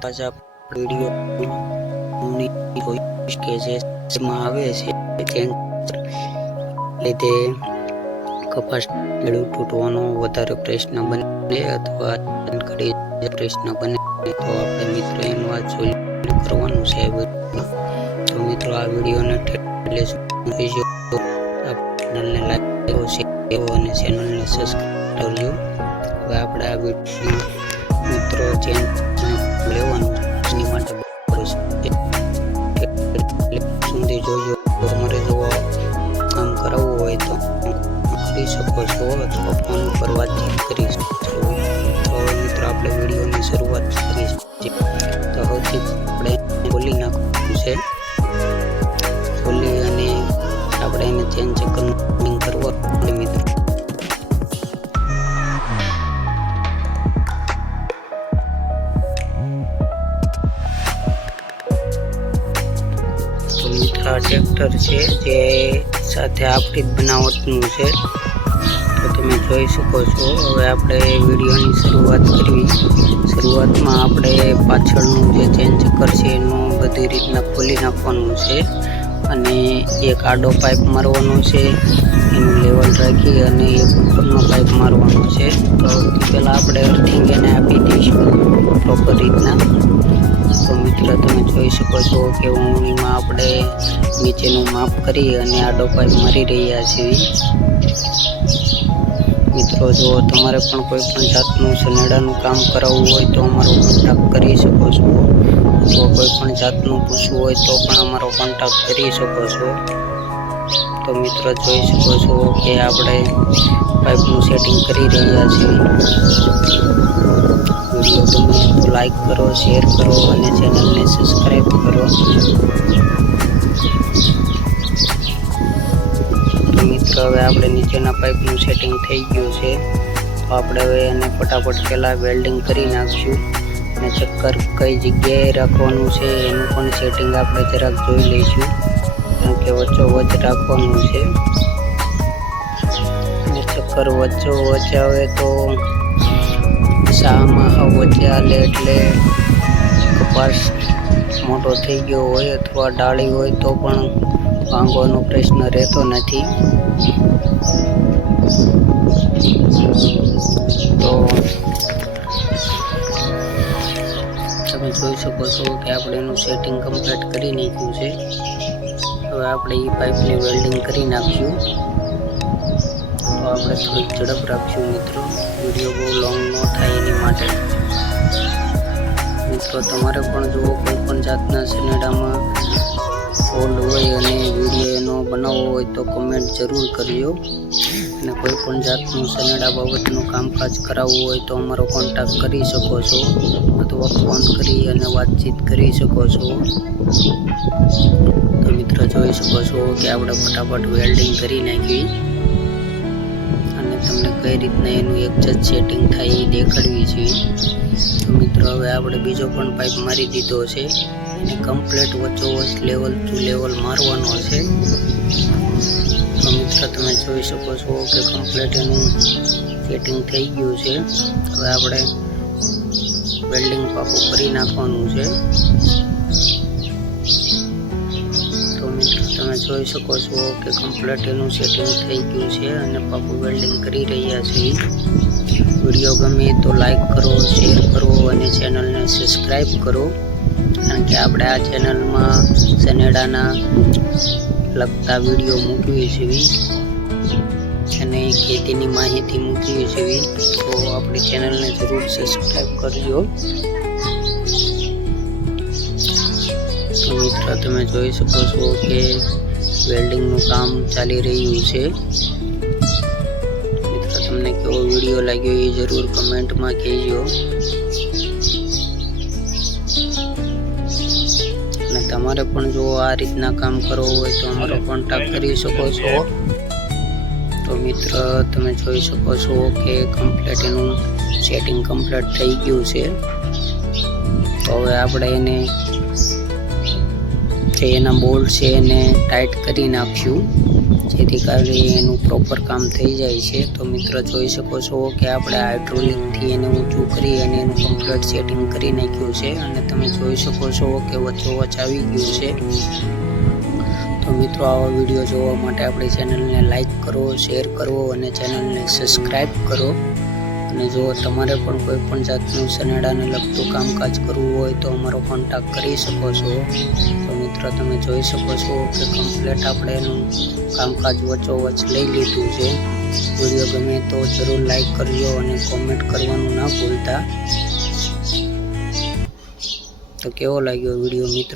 તાજા વીડિયો કે જે આવે છે તેના લીધે કપાસ ગળું તૂટવાનો વધારે પ્રશ્ન બને અથવા ઘડી પ્રશ્ન બને તો આપણે મિત્રો એનું આ સોલ્યુશન કરવાનું છે તો મિત્રો આ વિડીયોને એટલે જોઈજો આ ચેનલને લાઈક કરો શેર અને ચેનલને સબસ્ક્રાઈબ કરજો હવે આપણે આ વીડિયો ચેન્જ લેવાનું એની માટે. સુધી જોઈએ તમારે જો કામ કરાવવું હોય તો કરી શકો છો અથવા ફોન પર વાતચીત કરી શકો તો હવે મિત્રો આપણે વિડીયોની શરૂઆત કરી તો સૌથી આપણે ખોલી નાખવાનું છે ખોલી અને આપણે એને ચેન્જ કન્ટિંગ મિત્ર ટ્રેક્ટર છે જે સાથે આપણી જ બનાવટનું છે. તો તમે જોઈ શકો છો. હવે આપણે વિડીયોની શરૂઆત કરવી. શરૂઆતમાં આપણે પાછળનું જે ચેન્જ કરશે એનું બધી રીતના ખોલી નાખવાનું છે. અને એક આડો પાઇપ મારવાનો છે. એનું લેવલ રાખી અને એક ઉપરનો પાઇપ મારવાનો છે. તો પહેલાં આપણે અર્થિંગ એને આપી દઈશું. પ્રોપર રીતના. મિત્ર તમે જોઈ શકો છો કે ઊંઘણીમાં આપણે નીચેનું માપ કરી અને આ ડોપાઈ મારી રહ્યા છીએ. મિત્રો, જો તમારે પણ કોઈ પણ જાતનું સનેડાનું કામ કરાવવું હોય તો અમારો કોન્ટેક્ટ કરી શકો છો. જો કોઈ પણ જાતનું પૂછવું હોય તો પણ અમારો કોન્ટેક્ટ કરી શકો છો. તો મિત્રો જોઈ શકો છો કે આપણે પાઇપનું સેટિંગ કરી રહ્યા છીએ. વીડિયો ગમે લાઈક કરો શેર કરો અને ચેનલને સબસ્ક્રાઈબ કરો. મિત્રો, હવે આપણે નીચેના પાઇપનું સેટિંગ થઈ ગયું છે. તો આપણે હવે એને ફટાફટ પહેલાં વેલ્ડિંગ કરી નાખશું અને ચક્કર કઈ જગ્યાએ રાખવાનું છે એનું પણ સેટિંગ આપણે જરાક જોઈ લઈશું. કારણ કે વચ્ચો વચ્ચ રાખવાનું છે. ચક્કર વચ્ચો વચ્ચે આવે તો શામાં વચ્ચે હાલે એટલે કપાસ મોટો થઈ ગયો હોય અથવા ડાળી હોય તો પણ ભાંગવાનો પ્રશ્ન રહેતો નથી. તો તમે જોઈ શકો છો કે આપણે એનું સેટિંગ કમ્પ્લીટ કરી નાખ્યું છે. હવે આપણે એ પાઇપને વેલ્ડિંગ કરી નાખ્યું તો આપણે થોડીક ઝડપ રાખશું મિત્રો. વીડિયો બહુ લોંગ ન થાય એની માટે. મિત્રો, તમારે પણ જુઓ કોઈ પણ જાતના સનેડામાં ફોલ્ડ હોય અને વીડિયો એનો બનાવવો હોય તો કમેન્ટ જરૂર કરજો અને કોઈ પણ જાતનું સનેડા બાબતનું કામકાજ કરાવવું હોય તો અમારો કોન્ટેક્ટ કરી શકો છો. અથવા ફોન કરી અને વાતચીત કરી શકો છો. તો મિત્રો જોઈ શકો છો કે આપણે ફટાફટ વેલ્ડિંગ કરી નાખી. તમને કઈ રીતના એનું એક્ઝેક્ટ સેટિંગ થાય એ દેખાડવી જોઈએ. તો મિત્રો, હવે આપણે બીજો પણ પાઇપ મારી દીધો છે. એને કમ્પ્લેટ વચ્ચોવચ લેવલ ટુ લેવલ મારવાનો છે. તો મિત્રો, તમે જોઈ શકો છો કે કમ્પ્લેટ એનું સેટિંગ થઈ ગયું છે. હવે આપણે વેલ્ડિંગ પાકું કરી નાખવાનું છે. જોઈ શકો છો કે કમ્પ્લેટ એનું સેટિંગ થઈ ગયું છે અને પાપુ વેલ્ડિંગ કરી રહ્યા છે. વીડિયો ગમે તો લાઈક કરો શેર કરો અને ચેનલને સબસ્ક્રાઈબ કરો. કારણ કે આપણે આ ચેનલમાં સનેડાના લગતા વીડિયો મૂકવી છીએ અને ખેતીની માહિતી મૂકવી છીએ. તો આપણી ચેનલને જરૂર સબસ્ક્રાઈબ કરજો. તો મિત્રો, તમે જોઈ શકો છો કે વેલ્ડિંગનું કામ ચાલી રહ્યું છે. મિત્રો, તમને કેવો વીડિયો લાગ્યો એ જરૂર કમેન્ટમાં કહેજો. અને તમારે પણ જો આ રીતના કામ કરવું હોય તો અમારો કોન્ટેક્ટ કરી શકો છો. તો મિત્ર, તમે જોઈ શકો છો કે કમ્પ્લેટ એનું સેટિંગ કમ્પ્લીટ થઈ ગયું છે. તો હવે આપણે એને જે એના બોલ્ટ છે એને ટાઈટ કરી નાખશું. જેથી કરીને એનું પ્રોપર કામ થઈ જાય છે. તો મિત્ર જોઈ શકો છો કે આપણે હાઇડ્રોલિકથી એને ઊંચું કરી અને એનું કમ્પ્લીટ સેટિંગ કરી નાખ્યું છે. અને તમે જોઈ શકો છો કે વચ્ચોવચ આવી ગયું છે. તો મિત્રો, આવા વીડિયો જોવા માટે આપણી ચેનલને લાઈક કરો શેર કરો અને ચેનલને સબસ્ક્રાઈબ કરો. અને જો તમારે પણ કોઈ પણ જાતનું સનેડાને લગતું કામકાજ કરવું હોય તો અમારો કોન્ટેક્ટ કરી શકો છો. તો મિત્રો, તમે જોઈ શકો છો કે કમ્પ્લેટ આપણે એનું કામકાજ વચ્ચોવચ લઈ લીધું છે. વીડિયો ગમે તો જરૂર લાઈક કરજો અને કોમેન્ટ કરવાનું ના ભૂલતા. તો કેવો લાગ્યો વીડિયો મિત્ર?